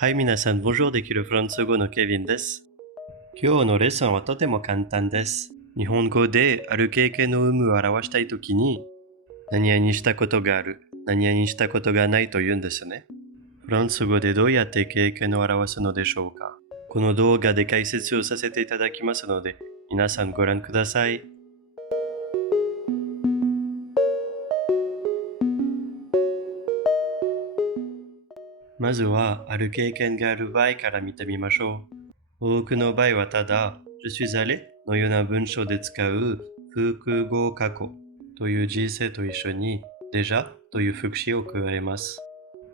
はい、皆さん、bonjour できるフランス語のケビンです。今日のレッスンはとても簡単です。日本語である経験の有無を表したいときに、何々したことがある、何々したことがないと言うんですね。フランス語でどうやって経験を表すのでしょうか。この動画で解説をさせていただきますので、皆さんご覧ください。まずは、ある経験がある場合から見てみましょう。多くの場合はただ、je suis allé のような文章で使う複合過去という人生と一緒に déjà という副詞を加えます。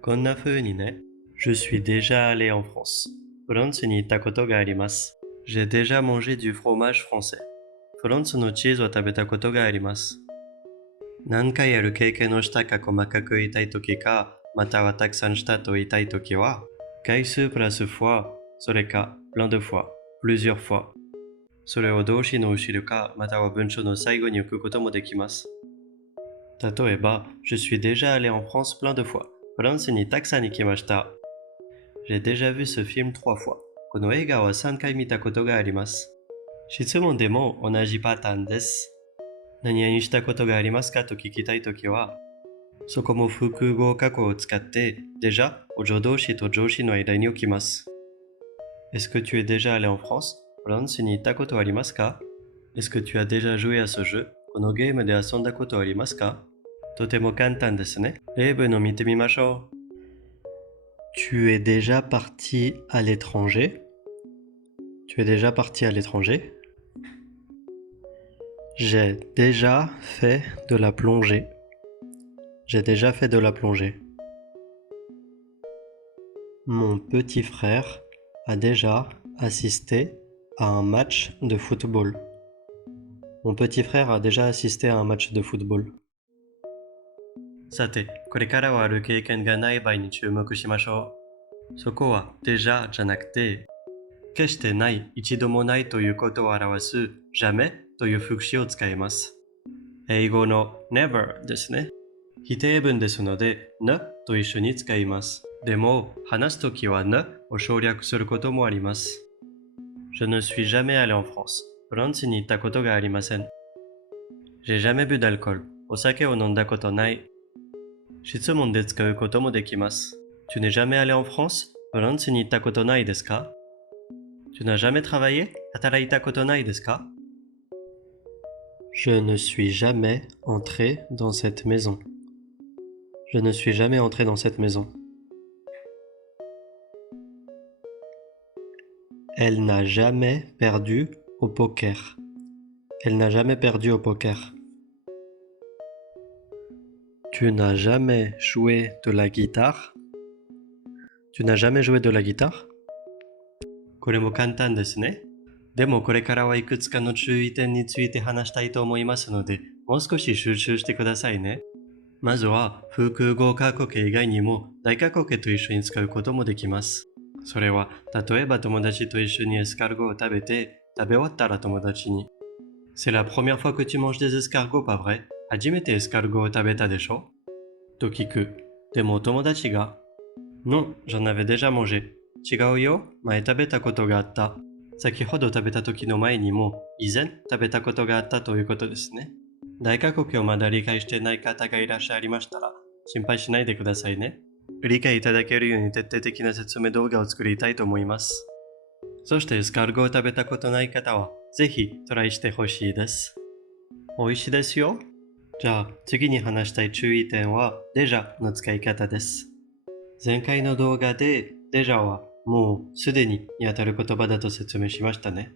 こんな風にね、je suis déjà allé en France。フランスに行ったことがあります。J'ai déjà mangé du fromage français。フランスのチーズを食べたことがあります。何回ある経験をしたか細かく言いたいときか、またはたくさんしたと言いたいときは、回数プラスfois、それか、plein de fois、plusieurs fois。それを動詞の後ろか、または文章の最後に置くこともできます。例えば、je suis déjà allé en France plein de fois。フランスにたくさん行きました。J'ai déjà vu ce film 3 fois。この映画は3回見たことがあります。質問でも同じパターンです。何々したことがありますかと聞きたいときは、そこも複合過去を使って、déjà を助動詞と助詞の間に置きます。Est-ce que tu es déjà allé en France? フランスに行ったことはありますか？ Est-ce que tu as déjà joué à ce jeu? このゲームで遊んだことはありますか？とても簡単ですね。例文を見てみましょう。Tu es déjà parti à l'étranger? Tu es déjà parti à l'étranger? J'ai déjà fait de la plongée. J'ai déjà fait de la plongée. Mon petit frère a déjà assisté à un match de football. Mon petit frère a déjà assisté à un match de football. さて、これからはある経験がない場合に注目しましょう。そこは déjà じゃなくて、決してない、一度もないということを表す jamais という副詞を使います。英語の never ですね。否定文ですので、ne と一緒に使います。でも、話すときは ne を省略することもあります。Je ne suis jamais allé en France。フランスに行ったことがありません。J'ai jamais bu d'alcool。お酒を飲んだことない。質問で使うこともできます。Tu n'es jamais allé en France？ フランスに行ったことないですか？ Tu n'as jamais travaillé？ 働いたことないですか？ Je ne suis jamais entré dans cette maison. Je ne suis jamais entré dans cette maison. Elle n'a jamais perdu au poker. Elle n'a jamais perdu au poker. Tu n'as jamais joué de la guitare? Tu n'as jamais joué de la guitare? これも簡単ですね。でもこれからはいくつかの注意点について話したいと思いますので、もう少し集中してくださいね。まずは、複合過去形以外にも大過去形と一緒に使うこともできます。それは、例えば友達と一緒にエスカルゴを食べて、食べ終わったら友達に、C'est la première fois que tu manges des escargots, pas vrai? 初めてエスカルゴを食べたでしょと聞く。でも友達が、Non, j'en avais déjà mangé。違うよ、前食べたことがあった。先ほど食べた時の前にも、以前食べたことがあったということですね。大過去形をまだ理解していない方がいらっしゃいましたら、心配しないでくださいね。理解いただけるように徹底的な説明動画を作りたいと思います。そしてエスカルゴを食べたことない方は、ぜひトライしてほしいです。美味しいですよ。じゃあ次に話したい注意点は、déjà の使い方です。前回の動画で、déjà はもうすでににあたる言葉だと説明しましたね。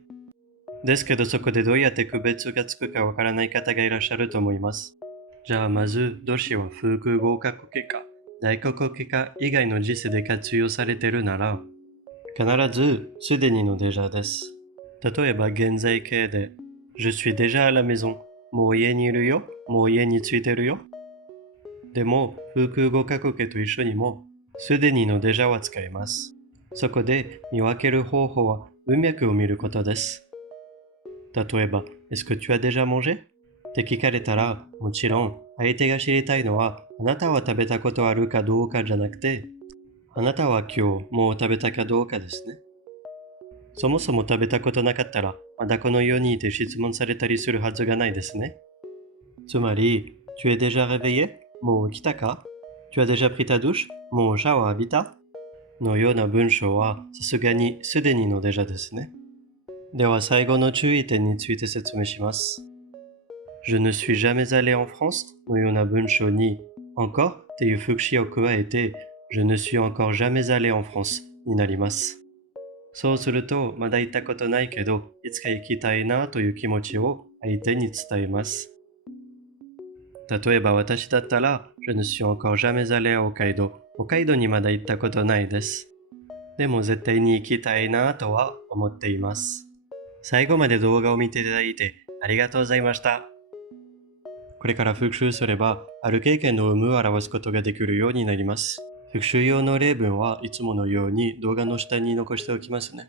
ですけどそこでどうやって区別がつくかわからない方がいらっしゃると思います。じゃあまず、動詞は複合過去形か大過去形か以外の時世で活用されているなら、必ずすでにのdéjàです。例えば現在形で、Je suis déjà à la maison。もう家にいるよ。もう家に着いてるよ。でも、複合過去形と一緒にも、すでにのdéjàは使います。そこで見分ける方法は文脈を見ることです。例えば、Est-ce que tu as déjà mangé? って聞かれたら、もちろん相手が知りたいのは、あなたは食べたことあるかどうかじゃなくて、あなたは今日もう食べたかどうかですね。そもそも食べたことなかったら、まだこの世にいて質問されたりするはずがないですね。つまり、tu es déjà réveillé? もう起きたか？ Tu as déjà pris ta douche? もうシャワー浴びた？のような文章はさすがにすでにのデジャですね。では最後の注意点について説明します。Je ne suis jamais allé en France のような文章に encore っていう副詞を加えて Je ne suis encore jamais allé en France になります。そうすると、まだ行ったことないけど、いつか行きたいなという気持ちを相手に伝えます。例えば私だったら、Je ne suis encore jamais allé à Hokkaido。北海道にまだ行ったことないです。でも絶対に行きたいなとは思っています。最後まで動画を見ていただいてありがとうございました。これから復習すれば、ある経験の有無を表すことができるようになります。復習用の例文はいつものように動画の下に残しておきますね。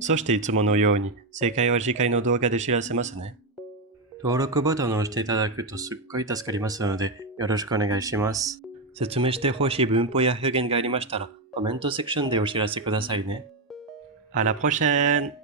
そしていつものように正解は次回の動画で知らせますね。登録ボタンを押していただくとすっごい助かりますのでよろしくお願いします。説明してほしい文法や表現がありましたらコメントセクションでお知らせくださいね。À la prochaine!